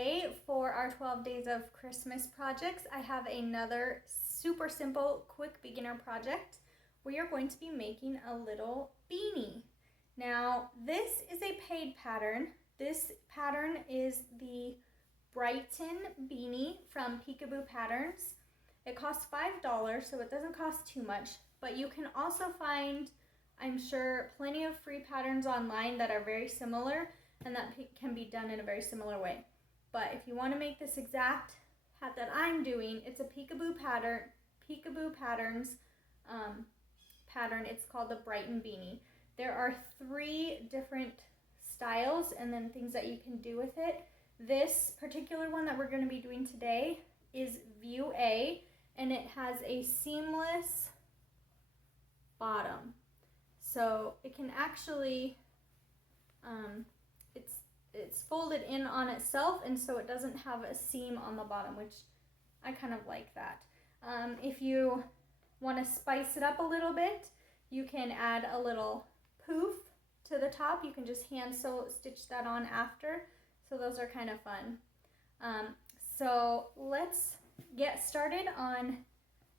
today for our 12 days of Christmas projects, I have another super simple, quick beginner project. We are going to be making a little beanie. Now, this is a paid pattern. This pattern is the Brighton beanie from Peekaboo Patterns. It costs $5, so it doesn't cost too much, but you can also find, I'm sure, plenty of free patterns online that are very similar and that can be done in a very similar way. But if you want to make this exact hat that I'm doing, it's a Peekaboo Patterns pattern. It's called the Brighton beanie. There are 3 different styles and then things that you can do with it. This particular one that we're going to be doing today is View A, and it has a seamless bottom. So it can actually, it's folded in on itself, and so it doesn't have a seam on the bottom, which I kind of like that. If you want to spice it up a little bit, you can add a little poof to the top. You can just hand stitch that on after. So those are kind of fun. So let's get started on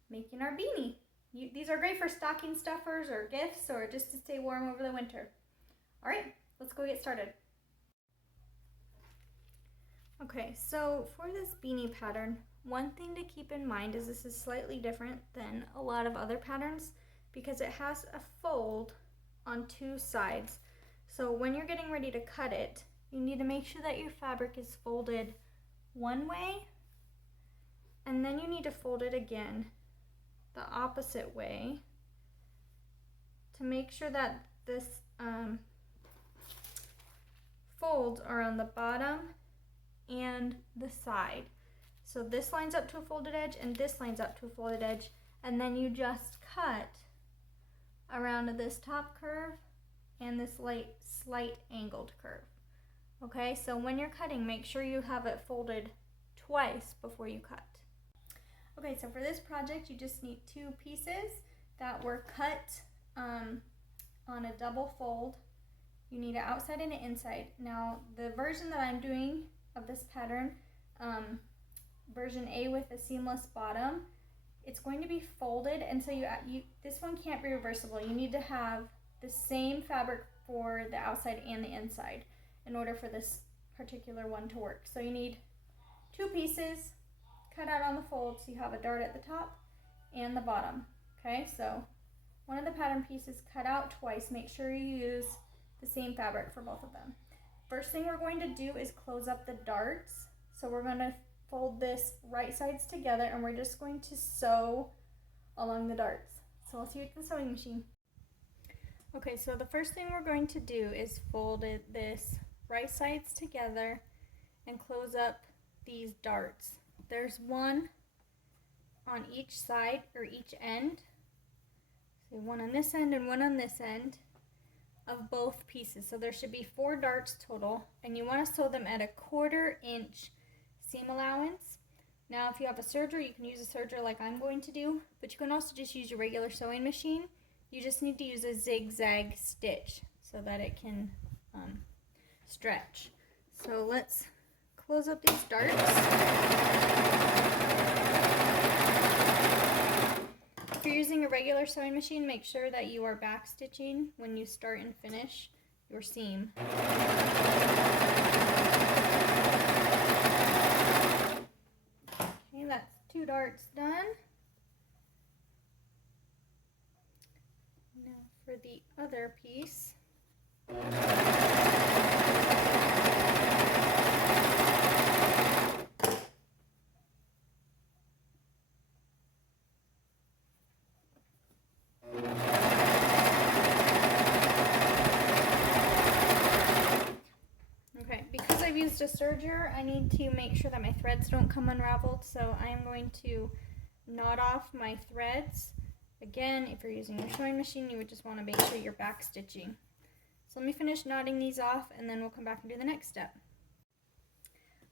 making our beanie. These are great for stocking stuffers or gifts or just to stay warm over the winter. All right, let's go get started. Okay, so for this beanie pattern, one thing to keep in mind is this is slightly different than a lot of other patterns because it has a fold on 2 sides. So when you're getting ready to cut it, you need to make sure that your fabric is folded one way, and then you need to fold it again the opposite way to make sure that this folds are on the bottom and the side. So this lines up to a folded edge and this lines up to a folded edge, and then you just cut around this top curve and this slight angled curve. Okay, so when you're cutting, make sure you have it folded twice before you cut. Okay, so for this project, you just need 2 pieces that were cut on a double fold. You need an outside and an inside. Now, the version that I'm doing of this pattern, version A with a seamless bottom, it's going to be folded, and so this one can't be reversible. You need to have the same fabric for the outside and the inside in order for this particular one to work. So you need 2 pieces cut out on the fold, so you have a dart at the top and the bottom. Okay, so one of the pattern pieces cut out twice. Make sure you use the same fabric for both of them. First thing we're going to do is close up the darts. So we're going to fold this right sides together, and we're just going to sew along the darts. So I'll see you at the sewing machine. Okay, so the first thing we're going to do is fold this right sides together and close up these darts. There's one on each side or each end. So one on this end and one on this end of both pieces. So there should be 4 darts total, and you want to sew them at a 1/4 inch seam allowance. Now, if you have a serger, you can use a serger like I'm going to do, but you can also just use your regular sewing machine. You just need to use a zigzag stitch so that it can stretch. So let's close up these darts. If you're using a regular sewing machine, make sure that you are back stitching when you start and finish your seam. Okay, that's 2 darts done. Now for the other piece. Okay, because I've used a serger, I need to make sure that my threads don't come unraveled, so I am going to knot off my threads. Again, if you're using your sewing machine, you would just want to make sure you're back stitching. So let me finish knotting these off, and then we'll come back and do the next step.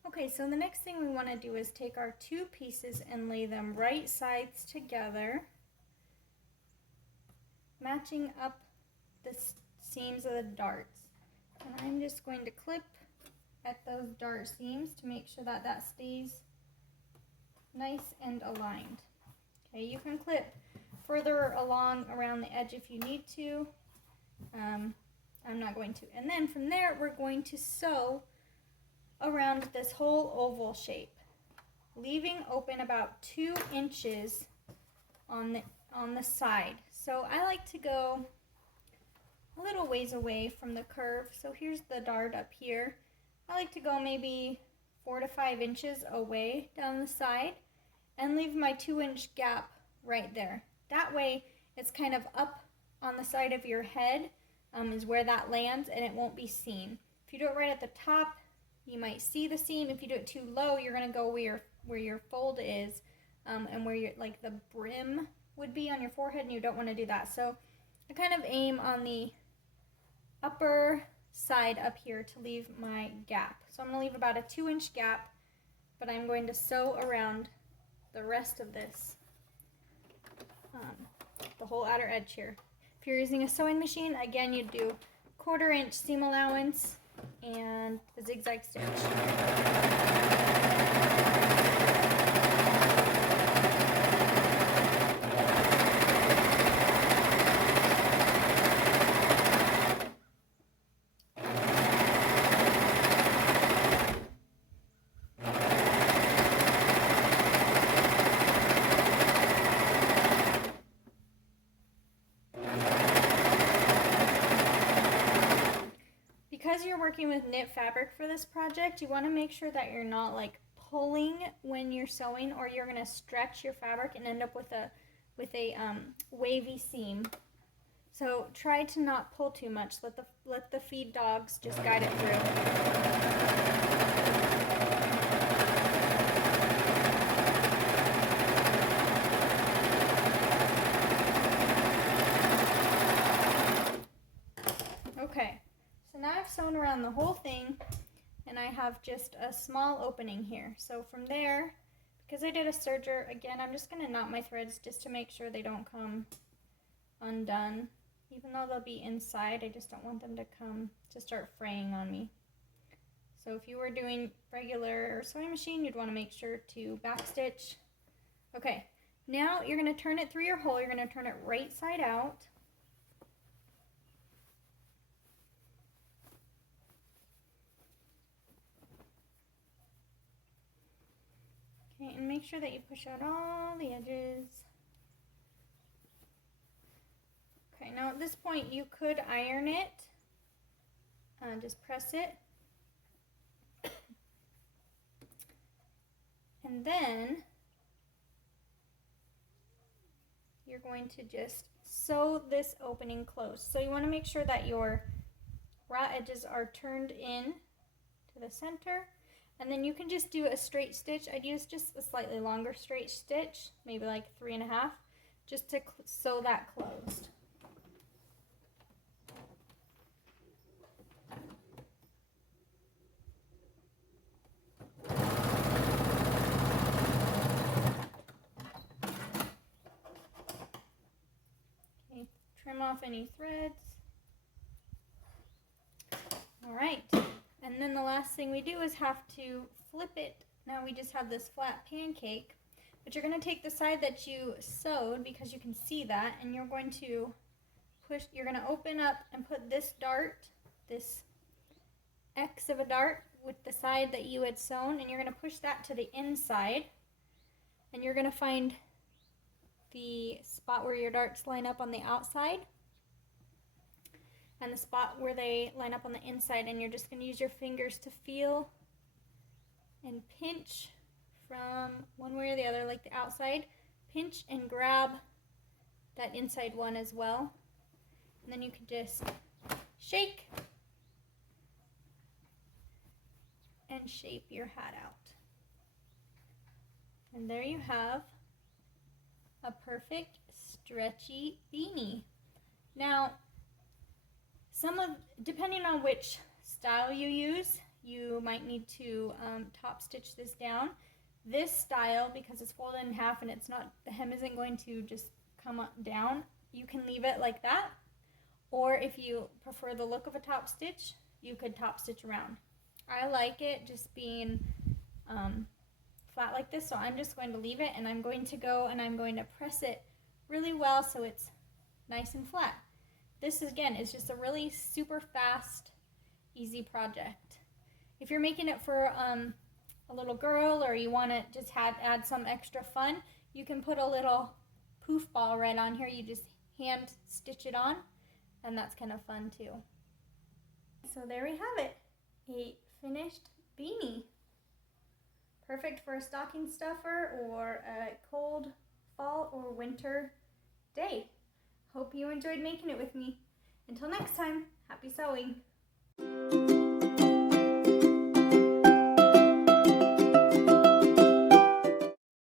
Okay, so the next thing we want to do is take our 2 pieces and lay them right sides together, matching up the seams of the darts. And I'm just going to clip at those dart seams to make sure that that stays nice and aligned. Okay, you can clip further along around the edge if you need to. I'm not going to. And then from there, we're going to sew around this whole oval shape, leaving open about 2 inches on the side. So I like to go a little ways away from the curve. So here's the dart up here. I like to go maybe 4 to 5 inches away down the side and leave my 2-inch gap right there. That way it's kind of up on the side of your head is where that lands, and it won't be seen. If you do it right at the top, you might see the seam. If you do it too low, you're going to go where your fold is and where your, like, the brim would be on your forehead, and you don't want to do that. So I kind of aim on the upper side up here to leave my gap. So I'm going to leave about a 2-inch gap, but I'm going to sew around the rest of this, the whole outer edge here. If you're using a sewing machine, again, you do 1/4 inch seam allowance and the zigzag stitch. Because you're working with knit fabric for this project, you want to make sure that you're not like pulling when you're sewing, or you're going to stretch your fabric and end up with a wavy seam. So try to not pull too much. Let the feed dogs just guide it through. Okay. So now I've sewn around the whole thing, and I have just a small opening here. So from there, because I did a serger, again, I'm just going to knot my threads just to make sure they don't come undone. Even though they'll be inside, I just don't want them to start fraying on me. So if you were doing regular sewing machine, you'd want to make sure to backstitch. Okay, now you're going to turn it through your hole. You're going to turn it right side out. Okay, and make sure that you push out all the edges. Okay, now at this point you could iron it. Just press it. And then you're going to just sew this opening closed. So you want to make sure that your raw edges are turned in to the center. And then you can just do a straight stitch. I'd use just a slightly longer straight stitch, maybe like 3.5, just to sew that closed. Okay, trim off any threads. All right. And then the last thing we do is have to flip it. Now we just have this flat pancake, but you're going to take the side that you sewed, because you can see that, and you're going to open up and put this dart, this X of a dart with the side that you had sewn, and you're going to push that to the inside, and you're going to find the spot where your darts line up on the outside and the spot where they line up on the inside, and you're just going to use your fingers to feel and pinch from one way or the other, like the outside. Pinch and grab that inside one as well, and then you can just shake and shape your hat out. And there you have a perfect stretchy beanie. Now, depending on which style you use, you might need to top stitch this down. This style, because it's folded in half and the hem isn't going to just come up down, you can leave it like that. Or if you prefer the look of a top stitch, you could top stitch around. I like it just being flat like this, so I'm just going to leave it, and I'm going to go and I'm going to press it really well so it's nice and flat. This again is just a really super fast, easy project. If you're making it for a little girl, or you want to just add some extra fun, you can put a little poof ball right on here. You just hand stitch it on, and that's kind of fun too. So there we have it, a finished beanie. Perfect for a stocking stuffer or a cold fall or winter day. Hope you enjoyed making it with me. Until next time, happy sewing!